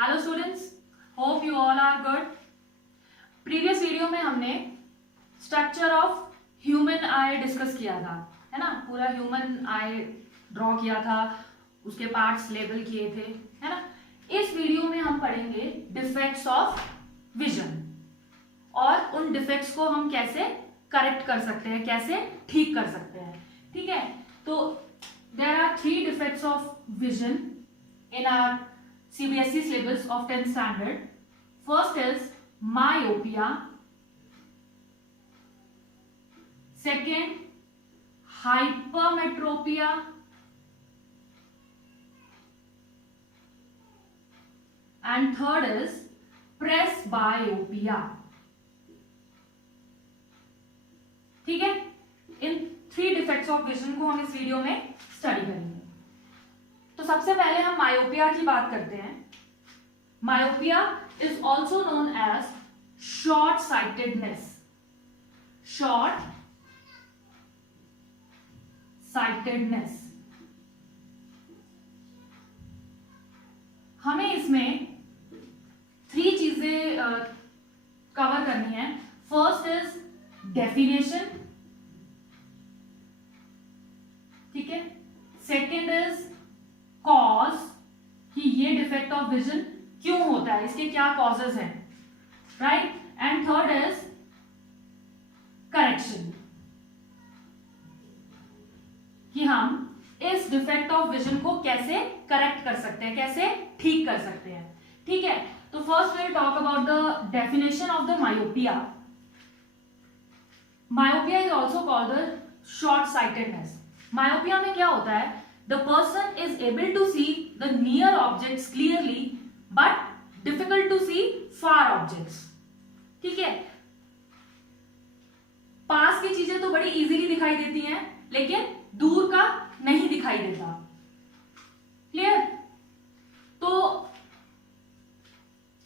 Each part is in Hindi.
Hello students, hope you all are good. Previous video में हमने structure of human eye discuss किया था, है ना। पूरा ह्यूमन आई ड्रॉ किया था, उसके पार्ट्स लेबल किए थे, है ना। इस वीडियो में हम पढ़ेंगे डिफेक्ट्स ऑफ विजन और उन डिफेक्ट्स को हम कैसे करेक्ट कर सकते हैं, कैसे ठीक कर सकते हैं। ठीक है, तो there are 3 defects of vision in our CBSE syllabus of 10th standard. First is myopia. Second, hypermetropia. And third is presbyopia. ठीक है, इन 3 डिफेक्ट्स ऑफ विजन को हम इस वीडियो में स्टडी करेंगे। तो सबसे पहले हम मायोपिया की बात करते हैं। Myopia is also known as short sightedness. Short sightedness, हमें इसमें 3 चीजें कवर करनी है। फर्स्ट इज डेफिनेशन, ठीक है। सेकेंड इज कॉज, कि ये डिफेक्ट ऑफ विजन क्यों होता है, इसके क्या कॉजेज हैं, right. And third is correction, कि हम इस डिफेक्ट ऑफ विजन को कैसे करेक्ट कर सकते हैं, कैसे ठीक कर सकते हैं। ठीक है, तो first will talk about the definition of the myopia. Myopia is also called the short sightedness. Myopia में क्या होता है, the person is able to see the near objects clearly but difficult to see far objects। ठीक है, पास की चीजें तो बड़ी इजीली दिखाई देती हैं लेकिन दूर का नहीं दिखाई देता। क्लियर। तो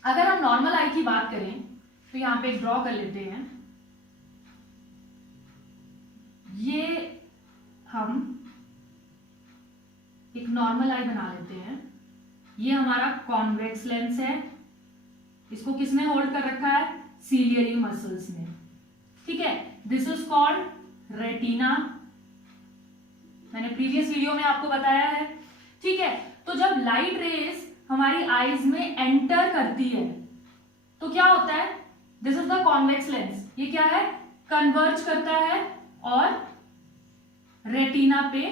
अगर हम नॉर्मल आई की बात करें तो यहां पे एक ड्रॉ कर लेते हैं। ये हम एक नॉर्मल आई बना लेते हैं। ये हमारा कॉन्वेक्स लेंस है, इसको किसने होल्ड कर रखा है, सीलियरी मसल्स ने। ठीक है, दिस इज कॉल्ड रेटिना, मैंने प्रीवियस वीडियो में आपको बताया है। ठीक है, तो जब लाइट रेज हमारी आईज में एंटर करती है तो क्या होता है, this is the convex lens, ये क्या है, कन्वर्ज करता है और रेटिना पे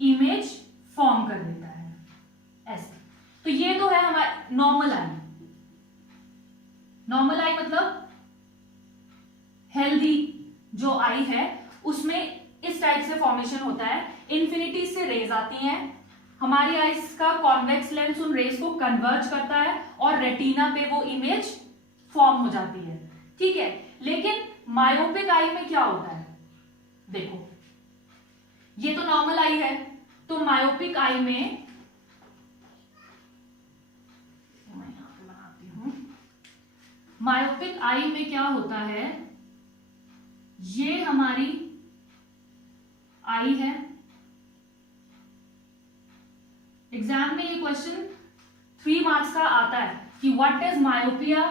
इमेज फॉर्म कर देता है ऐसे। तो ये तो है हमारा नॉर्मल आई। नॉर्मल आई मतलब हेल्दी जो आई है उसमें इस टाइप से फॉर्मेशन होता है। इन्फिनिटी से रेज आती हैं, हमारी आईज का कॉन्वेक्स लेंस उन रेज को कन्वर्ज करता है और रेटिना पे वो इमेज फॉर्म हो जाती है। ठीक है, लेकिन मायोपिक आई में क्या होता है, देखो ये तो नॉर्मल आई है, तो मायोपिक आई में मैं यहां पे बनाती हूं। मायोपिक आई में क्या होता है, ये हमारी आई है। एग्जाम में ये क्वेश्चन 3 मार्क्स का आता है कि what is myopia,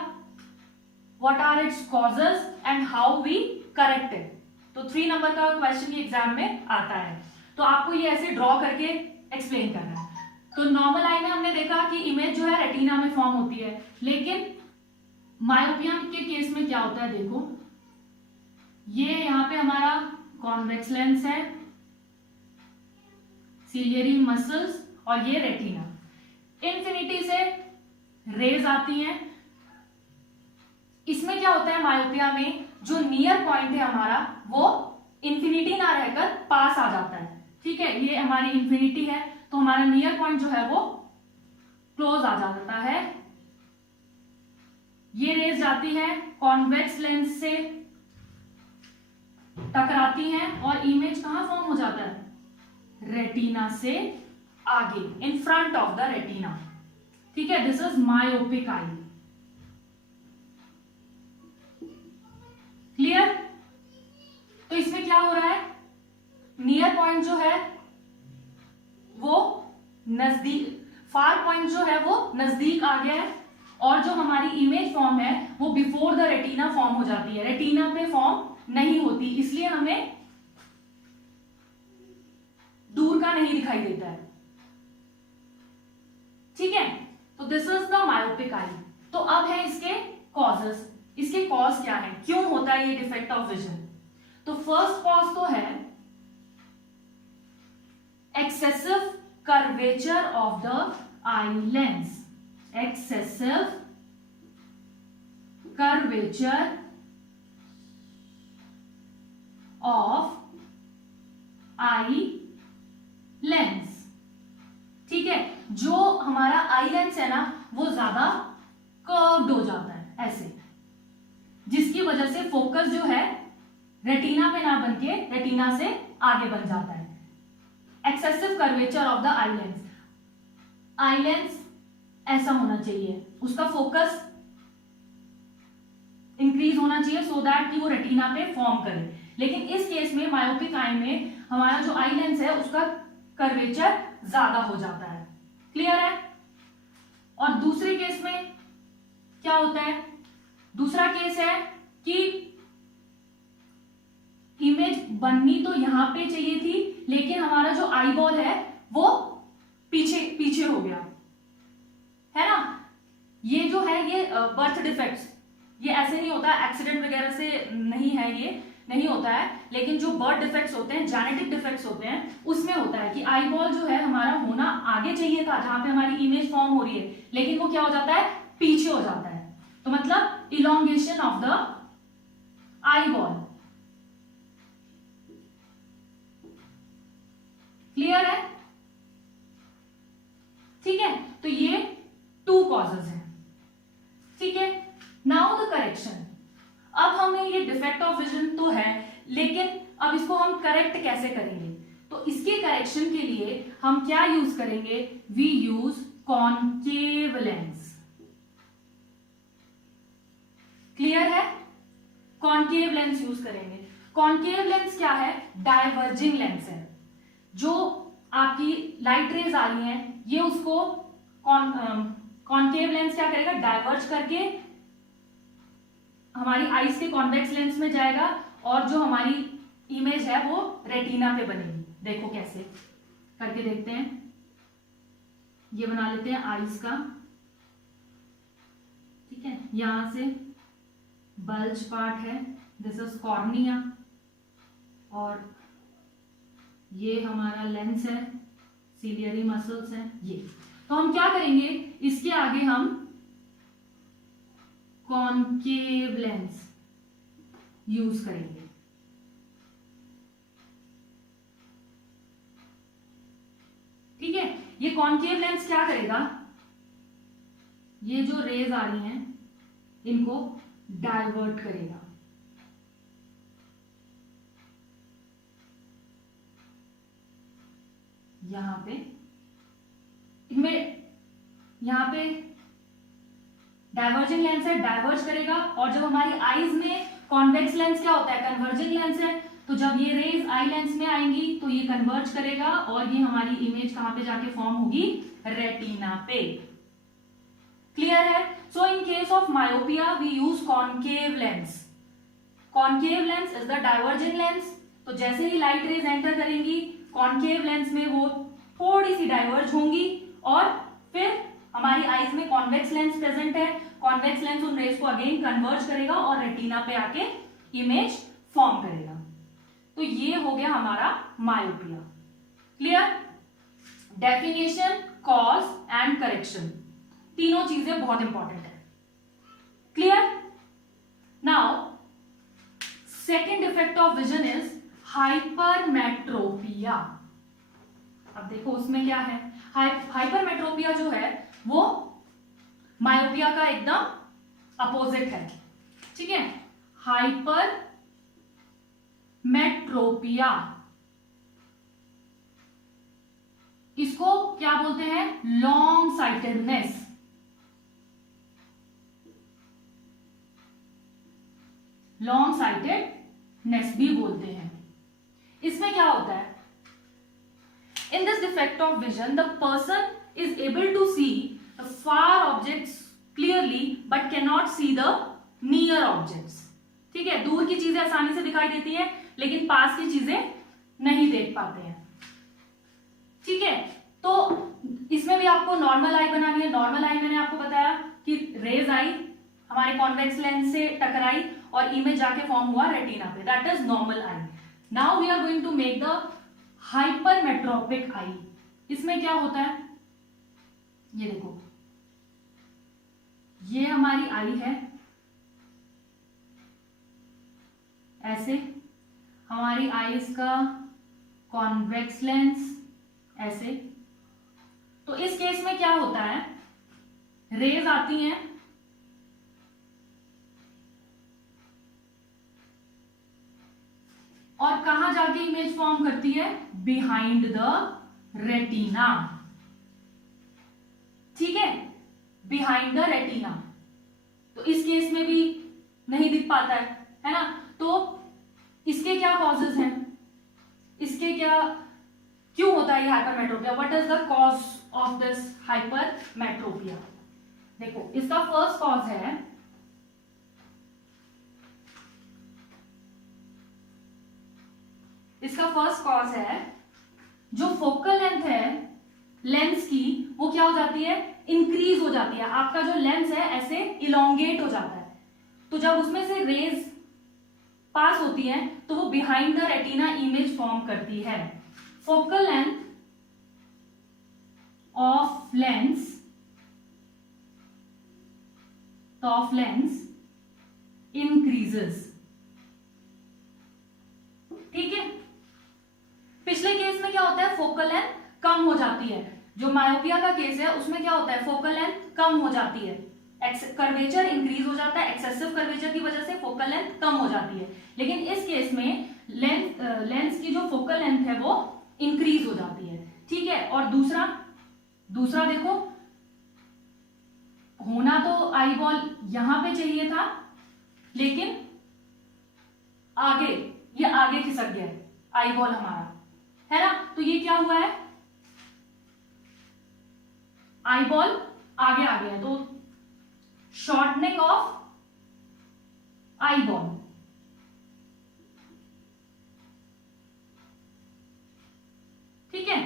what are its causes and how we correct it. तो 3 नंबर का क्वेश्चन ये एग्जाम में आता है, तो आपको ये ऐसे ड्रॉ करके एक्सप्लेन करना है। तो नॉर्मल आई में हमने देखा कि इमेज जो है रेटिना में फॉर्म होती है, लेकिन मायोपिया के केस में क्या होता है, देखो ये यहां पे हमारा कॉन्वेक्स लेंस है, सीलियरी मसल्स और ये रेटिना। इन्फिनिटी से रेज आती हैं। इसमें क्या होता है, मायोपिया में जो नियर पॉइंट है हमारा वो इंफिनिटी ना रहकर पास आ जाता है। ठीक है, ये हमारी इंफिनिटी है तो हमारा नियर पॉइंट जो है वो क्लोज आ जाता है। ये रेज जाती है कॉन्वेक्स लेंस से टकराती हैं और इमेज कहां फॉर्म हो जाता है, रेटिना से आगे, in front of the retina. ठीक है, this is myopic eye. Clear. तो इसमें क्या हो रहा है, नियर पॉइंट जो है वो नजदीक फार पॉइंट जो है वो नजदीक आ गया है और जो हमारी इमेज फॉर्म है वो बिफोर द रेटिना फॉर्म हो जाती है, रेटिना पे फॉर्म नहीं होती, इसलिए हमें दूर का नहीं दिखाई देता है। ठीक है, तो this is the myopic eye. तो अब है इसके कॉजेस, इसके कॉज क्या है, क्यों होता है ये डिफेक्ट ऑफ विजन। तो फर्स्ट कॉज तो है excessive curvature of the eye lens, excessive curvature of eye lens. ठीक है, जो हमारा आई लेंस है ना वो ज्यादा कर्व्ड हो जाता है ऐसे, जिसकी वजह से फोकस जो है रेटिना पे ना बन के रेटिना से आगे बन जाता है। Excessive curvature of the eye lens, eye lens ऐसा होना चाहिए, उसका फोकस इंक्रीज होना चाहिए सो दैट कि वो रेटिना पे फॉर्म करे, लेकिन इस केस में मायोपिक आई में हमारा जो आई लेंस है उसका कर्वेचर ज्यादा हो जाता है। क्लियर है। और दूसरे केस में क्या होता है, दूसरा केस है कि इमेज बननी तो यहां पे चाहिए थी लेकिन हमारा जो आई बॉल है वो पीछे पीछे हो गया है ना। ये जो है ये बर्थ डिफेक्ट्स, ये ऐसे नहीं होता, एक्सीडेंट वगैरह से नहीं है, ये नहीं होता है, लेकिन जो बर्थ डिफेक्ट्स होते हैं, जेनेटिक डिफेक्ट्स होते हैं, उसमें होता है कि आई बॉल जो है हमारा होना आगे चाहिए था जहां पे हमारी इमेज फॉर्म हो रही है, लेकिन वो क्या हो जाता है, पीछे हो जाता है। तो मतलब elongation of the eye ball. Clear है। ठीक है, तो ये टू कॉजेज हैं। ठीक है, नाउ द करेक्शन। अब हमें ये डिफेक्ट ऑफ विजन तो है, लेकिन अब इसको हम करेक्ट कैसे करेंगे, तो इसके करेक्शन के लिए हम क्या यूज करेंगे, we use concave lens. Clear है, कॉनकेव लेंस यूज करेंगे। कॉनकेव लेंस क्या है, डाइवर्जिंग लेंस है। जो आपकी लाइट रेज आ रही हैं ये उसको कॉनकेव लेंस क्या करेगा, डाइवर्ज करके हमारी आईज के कॉन्वेक्स लेंस में जाएगा और जो हमारी इमेज है वो रेटिना पे बनेगी। देखो कैसे करके देखते हैं, ये बना लेते हैं आईज का। ठीक है, यहां से बल्ज पार्ट है, दिस इज कॉर्निया, और ये हमारा लेंस है, सिलियरी मसल्स हैं ये। तो हम क्या करेंगे, इसके आगे हम कॉनकेव लेंस यूज करेंगे। ठीक है, ये कॉनकेव लेंस क्या करेगा, ये जो रेज आ रही हैं इनको डाइवर्ट करेगा। यहां पे इनमें, यहां पे डाइवर्जिंग लेंस है, डाइवर्ज करेगा, और जब हमारी आईज में कॉन्वेक्स लेंस क्या होता है, कन्वर्जिंग लेंस है, तो जब ये रेज आई लेंस में आएंगी तो ये कन्वर्ज करेगा और ये हमारी इमेज कहां पे जाके फॉर्म होगी, रेटिना पे। क्लियर है। So in case of myopia we use concave lens. Concave lens is the diverging lens. तो जैसे ही लाइट रेज एंटर करेंगी कॉनकेव लेंस में वो थोड़ी सी डाइवर्ज होंगी और फिर हमारी आईज में कॉन्वेक्स लेंस प्रेजेंट है, कॉन्वेक्स लेंस उन रेज को अगेन कन्वर्ज करेगा और रेटिना पे आके इमेज फॉर्म करेगा। तो ये हो गया हमारा myopia. Clear. Definition, cause and correction, तीनों चीजें बहुत इंपॉर्टेंट है। Clear. Now second effect of vision is hypermetropia. अब देखो उसमें क्या है, हाइपरमेट्रोपिया जो है वो मायोपिया का एकदम अपोजिट है। ठीक है, हाइपरमेट्रोपिया इसको क्या बोलते हैं, लॉन्ग साइटेडनेस। लॉन्ग साइटेडनेस भी बोलते हैं। इसमें क्या होता है, in this defect of vision the person is able to see the far objects clearly but cannot see the near objects. ठीक है, दूर की चीजें आसानी से दिखाई देती हैं लेकिन पास की चीजें नहीं देख पाते हैं. ठीक है, तो इसमें भी आपको नॉर्मल आई बनानी है. नॉर्मल आई मैंने आपको बताया कि रेज आई हमारे कॉन्वेक्स लेंस से टकराई और इमेज जाके फॉर्म हुआ रेटिना पे. That is normal eye. Now we are going to make the hypermetropic eye. इसमें क्या होता है, ये देखो, ये हमारी आई है, ऐसे हमारी आईज का कॉन्वेक्स लेंस ऐसे. तो इस केस में क्या होता है, रेज आती हैं और कहां जाके इमेज फॉर्म करती है, बिहाइंड द रेटिना. ठीक है, बिहाइंड द रेटिना. तो इस केस में भी नहीं दिख पाता है ना. तो इसके क्या कॉजेज हैं, इसके क्या, क्यों होता है ये hypermetropia, what is the cause of this hypermetropia. देखो, इसका फर्स्ट कॉज है जो फोकल लेंथ है लेंस की, वो क्या हो जाती है, इंक्रीज हो जाती है. आपका जो लेंस है ऐसे इलोंगेट हो जाता है. तो जब उसमें से रेज पास होती है तो वो behind the retina image form करती है. Focal length of lens increases. ठीक है, पिछले केस में क्या होता है, फोकल लेंथ कम हो जाती है. जो मायोपिया का केस है उसमें क्या होता है, फोकल लेंथ कम हो जाती है, कर्वेचर इंक्रीज हो जाता है. एक्सेसिव कर्वेचर की वजह से फोकल लेंथ कम हो जाती है. लेकिन इस केस में लेंस की जो फोकल लेंथ है वो इंक्रीज हो जाती है. ठीक है, और दूसरा देखो, होना तो आई बॉल यहां पे चाहिए था लेकिन ये आगे खिसक गया आई बॉल हमारा, है ना. तो ये क्या हुआ है, आई बॉल आगे आ गया. तो शॉर्टनिंग ऑफ आई बॉल. ठीक है,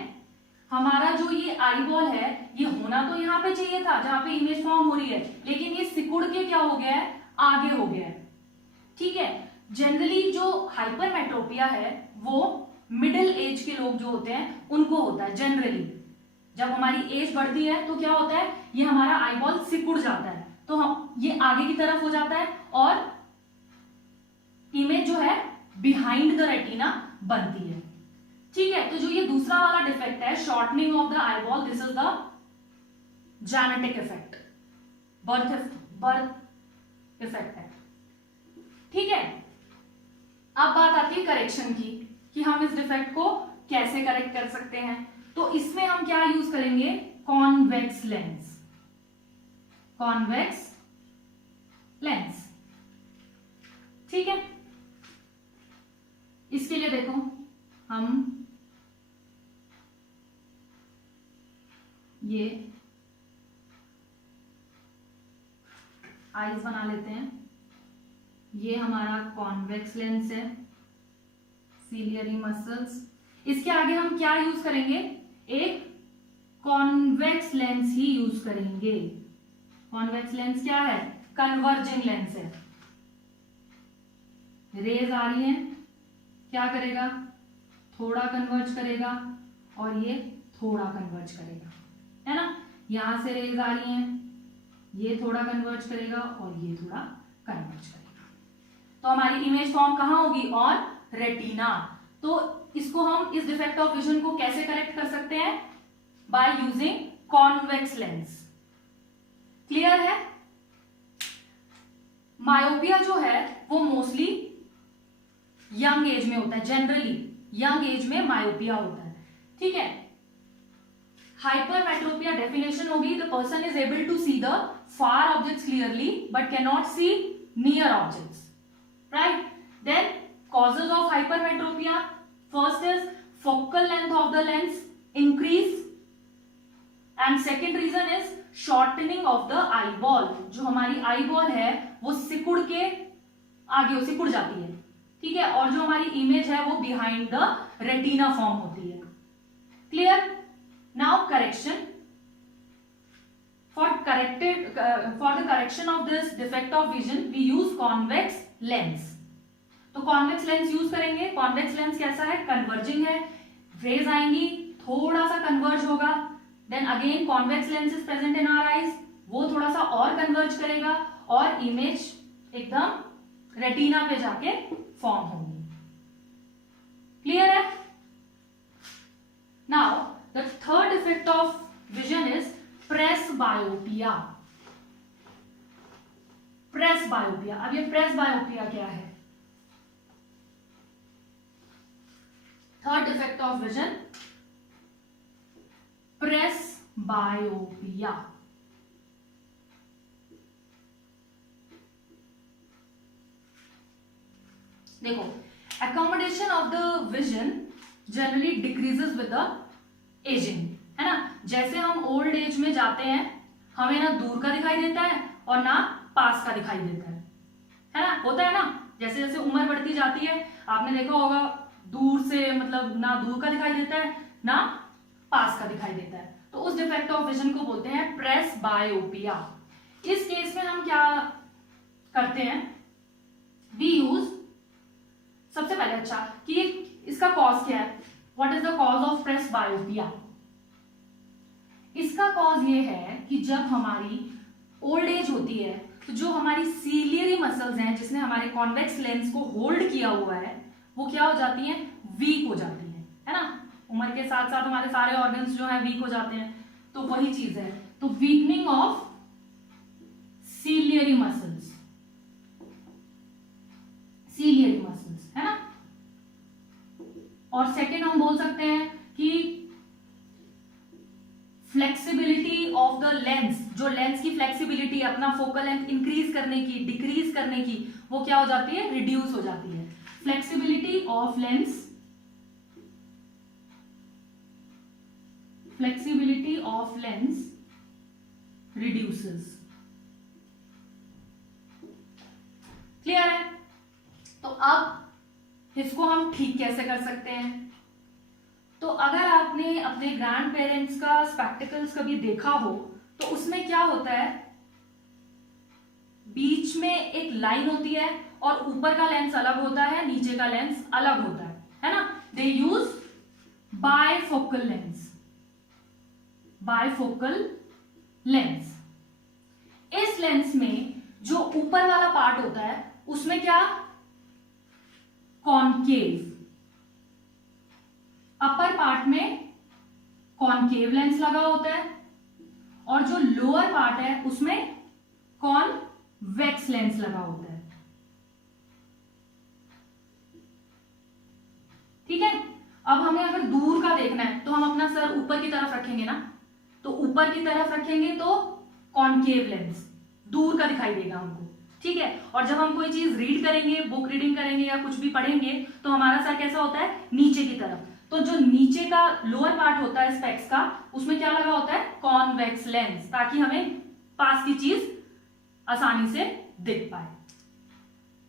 हमारा जो ये आई बॉल है ये होना तो यहां पे चाहिए था जहां पे इमेज फॉर्म हो रही है, लेकिन ये सिकुड़ के क्या हो गया है, आगे हो गया है. ठीक है, जनरली जो हाइपरमेट्रोपिया है वो मिडिल एज के लोग जो होते हैं उनको होता है. जनरली जब हमारी एज बढ़ती है तो क्या होता है, ये हमारा आई बॉल सिकुड़ जाता है, तो हम ये आगे की तरफ हो जाता है और इमेज जो है बिहाइंड द रेटिना बनती है. ठीक है, तो जो ये दूसरा वाला डिफेक्ट है, shortening of the eye ball, this is the genetic effect, birth effect है. ठीक है, अब बात आती है करेक्शन की कि हम इस डिफेक्ट को कैसे करेक्ट कर सकते हैं. तो इसमें हम क्या यूज करेंगे, कॉन्वेक्स लेंस. ठीक है, इसके लिए देखो हम ये आईज बना लेते हैं. ये हमारा कॉन्वेक्स लेंस है, सीलियरी मसल्स. इसके आगे हम क्या यूज करेंगे, एक कॉन्वेक्स लेंस ही यूज करेंगे. कॉन्वेक्स लेंस क्या है, कन्वर्जिंग लेंस है. रेज आ रही है, क्या करेगा, थोड़ा कन्वर्ज करेगा और ये थोड़ा कन्वर्ज करेगा, है ना. यहां से रेज आ रही हैं, ये थोड़ा कन्वर्ज करेगा और ये थोड़ा कन्वर्ज करेगा. तो हमारी इमेज फॉर्म कहां होगी, और रेटिना. तो इसको हम इस डिफेक्ट ऑफ विजन को कैसे करेक्ट कर सकते हैं, by using convex lens. Clear है. मायोपिया जो है वो मोस्टली यंग एज में होता है, जनरली यंग एज में मायोपिया होता है. ठीक है, हाइपरमेट्रोपिया डेफिनेशन होगी, the person is able to see the far objects clearly but can not see near objects. Right. Then causes of hypermetropia, first is focal length of the lens increase and second reason is shortening of the eye ball. जो हमारी आई बॉल है वो सिकुड़ के आगे सिकुड़ जाती है, ठीक है, और जो हमारी इमेज है वो बिहाइंड द रेटिना फॉर्म होती है। Clear? Now correction. For the correction of this defect of vision, we use convex lens. तो convex lens यूज करेंगे। convex lens कैसा है? converging है, rays आएंगी, थोड़ा सा converge होगा, then again convex lens is present in our eyes, वो थोड़ा सा और converge करेगा और image एकदम retina पे जाके form होगी। क्लियर है? Now the third effect of vision is presbyopia. Presbyopia, अब ये प्रेसबायोपिया क्या है? Third effect of vision, presbyopia. देखो, accommodation of the vision generally decreases with the aging, है ना। जैसे हम ओल्ड एज में जाते हैं, हमें ना दूर का दिखाई देता है और ना पास का दिखाई देता है ना, होता है ना। जैसे जैसे उम्र बढ़ती जाती है, आपने देखा होगा दूर से मतलब ना दूर का दिखाई देता है ना पास का दिखाई देता है। तो उस डिफेक्ट ऑफ विजन को बोलते हैं प्रेसबायोपिया। इस केस में हम क्या करते हैं? वी यूज, सबसे पहले अच्छा कि इसका कॉज क्या है, what is the cause of presbyopia? इसका कॉज ये है कि जब हमारी ओल्ड एज होती है तो जो हमारी सीलियरी मसल्स हैं जिसने हमारे कॉन्वेक्स लेंस को होल्ड किया हुआ है वो क्या हो जाती हैं? वीक हो जाती है ना। उम्र के साथ साथ हमारे सारे ऑर्गन्स जो है वीक हो जाते हैं, तो वही चीज है। तो weakening of ciliary muscles, ciliary muscles, है ना। और सेकेंड हम बोल सकते हैं कि फ्लेक्सिबिलिटी ऑफ द लेंस, जो लेंस की फ्लेक्सिबिलिटी अपना फोकल लेंथ इंक्रीज करने की, डिक्रीज करने की, वो क्या हो जाती है? रिड्यूस हो जाती है। Flexibility of lens, flexibility of lens reduces. Clear है? तो अब इसको हम ठीक कैसे कर सकते हैं? तो अगर आपने अपने ग्रैंड पेरेंट्स का स्पेक्टिकल्स कभी देखा हो तो उसमें क्या होता है, बीच में एक लाइन होती है और ऊपर का लेंस अलग होता है, नीचे का लेंस अलग होता है ना। They use bifocal lens, bifocal lens. इस लेंस में जो ऊपर वाला पार्ट होता है उसमें क्या? कॉनकेव। अपर पार्ट में कॉनकेव लेंस लगा होता है और जो लोअर पार्ट है उसमें कॉन्वेक्स लेंस लगा होता है। ठीक है? अब हमें अगर दूर का देखना है तो हम अपना सर ऊपर की तरफ रखेंगे ना, तो ऊपर की तरफ रखेंगे तो कॉनकेव लेंस दूर का दिखाई देगा हमको, ठीक है। और जब हम कोई चीज रीड करेंगे, बुक रीडिंग करेंगे या कुछ भी पढ़ेंगे तो हमारा सर कैसा होता है? नीचे की तरफ। तो जो नीचे का लोअर पार्ट होता है स्पेक्स का, उसमें क्या लगा होता है? कॉन्वेक्स लेंस, ताकि हमें पास की चीज आसानी से दिख पाए।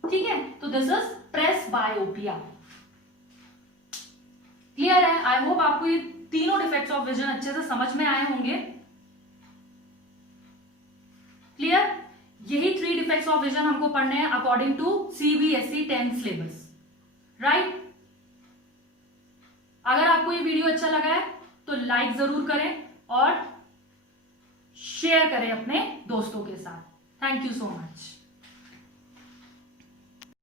ठीक है? तो दिस इज प्रेसबायोपिया। क्लियर है? आई होप आपको ये तीनों डिफेक्ट्स ऑफ विजन अच्छे से समझ में आए होंगे। क्लियर? यही 3 डिफेक्ट्स ऑफ विजन हमको पढ़ने हैं according to CBSE 10th syllabus, right. अगर आपको ये वीडियो अच्छा लगा है तो लाइक जरूर करें और शेयर करें अपने दोस्तों के साथ। Thank you so much.